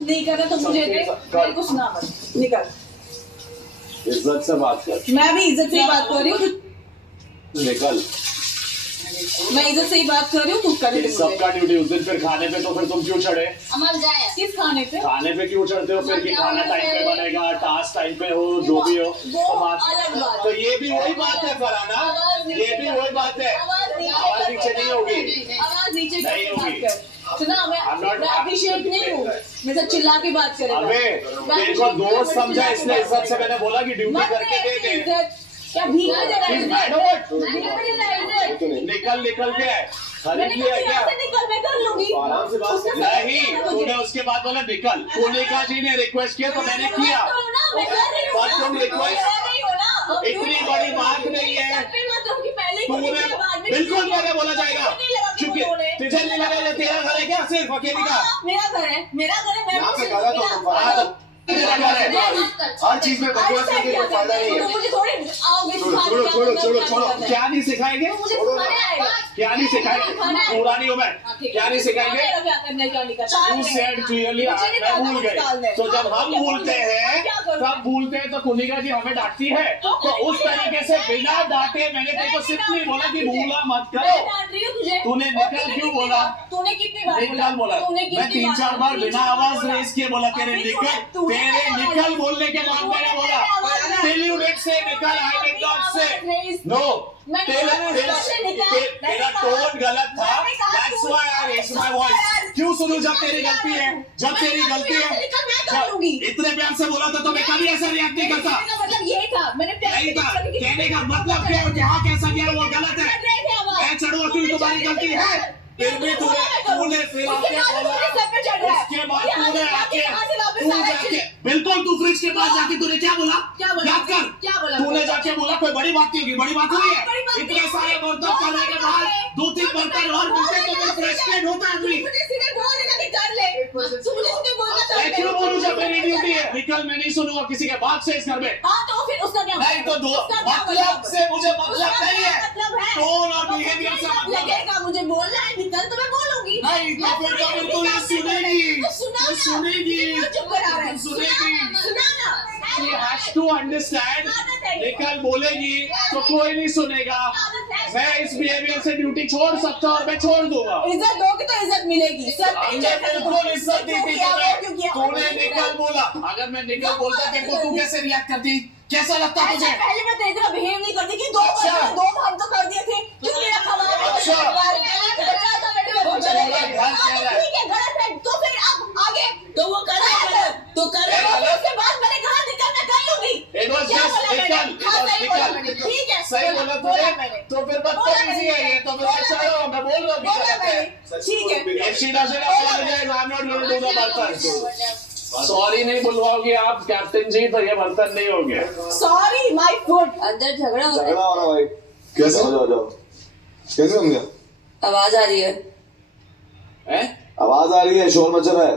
नहीं कर रहा तो मुझे दे, मेरे को सुना मत, निकल। इज्जत से बात कर। मैं भी इज्जत से ही बात कर रही हूँ। निकल। मैं इज्जत से ही बात कर रही हूँ, तू कर इन सबका ड्यूटी उस दिन फिर खाने पे, तो फिर तुम क्यों चढ़े? अमल जाए किस खाने पे? खाने पे क्यों चढ़ते हो फिर? कि खाना टाइम पे बनेगा, टास्क टाइम पे हो, जो भी हो तो बात। अलग बात। तो ये भी वही बात है फरहाना, ये भी वही बात है। आवाज नीचे नहीं होगी, आवाज नीचे नहीं करके होगी। बात कर। सुना, मैं अभिषेक नहीं हूँ, मेरे साथ चिल्ला के बात करेगा। अबे तेरे को दोस्त समझा, इसलिए इज्जत से मैंने बोला कि ड्यूटी करके दे दे। क्या भीगा दे रहा है? निकल निकल के खरीद लिया क्या? निकल, मैं कर लूंगी। आराम से बात कर। नहीं, तूने उसके बाद बोला निकल। कोनिका जी ने रिक्वेस्ट किया तो मैंने किया। पर तुम रिक्वेस्ट, इतनी बड़ी बात नहीं है। तूने बिल्कुल मैंने बोला जाएगा, क्योंकि तुझे नहीं लगा तेरा घर है क्या? सिर्फ अकेली का मेरा घर है, मेरा घर है। यहाँ से गलत हो तुम। तेरा घर है। हर चीज में बकवास करके कोई फायदा नहीं है। मुझे थोड़ी आओगे छोड़ो। क्या नहीं सिखाएंगे? मुझे सिखाने आएगा। क्या नहीं सिखाएंगे? पूरा नहीं हूँ मैं। क्या नहीं सिखाएंगे? You said clearly, मैं भूल गई। तो जब हम भूलते हैं, तब भूलते हैं तो कुनिका जी हमें डांटती है। तो उस तरीके से बिना डांटे मैंने तेरे को सिंपली बोला कि भूला मत करो। तूने निकल क्यों बोला? तूने कितनी बार निकल बोला? मैं 3-4 बार बिना आवाज रेस किए बोला तेरे निकल बोलने के बाद मैंने बोला till you did say निकल, I did not say no। तेरा टोन गलत था, that's why I raised my voice। क्यों सुनूं जब तेरी गलती है? जब तेरी गलती है, इतने प्यार से बोला था तो मैं कभी ऐसा रिएक्ट नहीं करता। मतलब यही था, मैंने नहीं था, कहने का मतलब क्या है? जहाँ कैसा किया वो गलत है। मैं चढ़ूँ क्यों? तुम्हारी गलती है। फिर भी तूने फिर आके बोला, उसके बाद तूने आके तू जाके बिल्कुल तू फ्रिज के पास जाके तूने क्या बोला? याद कर, तूने जाके बोला कोई बड़ी बात नहीं होगी। बड़ी बात हुई है? इतने सारे बर्तन करने के बाद 2-3 बर्तन और मिलते तो मैं फ्रस्ट्रेट होता आदमी। क्यों बोलूं जब मेरी ड्यूटी है? निकल, मैं नहीं सुनूंगा किसी के बात से इस घर में। तो फिर उसका क्या नहीं तो दो मतलब से मुझे मतलब नहीं है, टोन और बिहेवियर से मतलब लगेगा। मुझे बोलना है निकल तो मैं बोलूंगी। नहीं तो फिर तो ये सुनेगी, She has to understand। निकल बोलेगी तो कोई नहीं सुनेगा। मैं इस बिहेवियर से ड्यूटी छोड़ सकता हूँ और मैं छोड़ दूंगा। इज्जत दोगे तो इज्जत मिलेगी। हमने बिल्कुल इज्जत दी थी तुम्हें। तूने निकल बोला, अगर मैं निकल बोलता तेरे को तू कैसे रिएक्ट करती? कैसा लगता तुझे? पहले मैं तेरी तरह बिहेव नहीं करती कि दो काम तो कर दिए थे। क्यों मेरा ठीक है, गलत है तो फिर अब आगे तो वो गलत तो कर। उसके बाद मैंने कहा निकल, मैं कर लूंगी। ठीक है, सही बोला तूने। तो फिर बदतमीजी है ये, तो फिर चलो मैं बोल रहा हूँ। ठीक है, I'm not going to do the बर्तन। सॉरी नहीं बुलवाओगे आप कैप्टन जी तो ये बर्तन नहीं होंगे। Sorry my foot. अंदर झगड़ा हो रहा है भाई। कैसे? जाओ कैसे बन गया? आवाज आ रही है। आवाज आ रही है, शोर मच रहा है।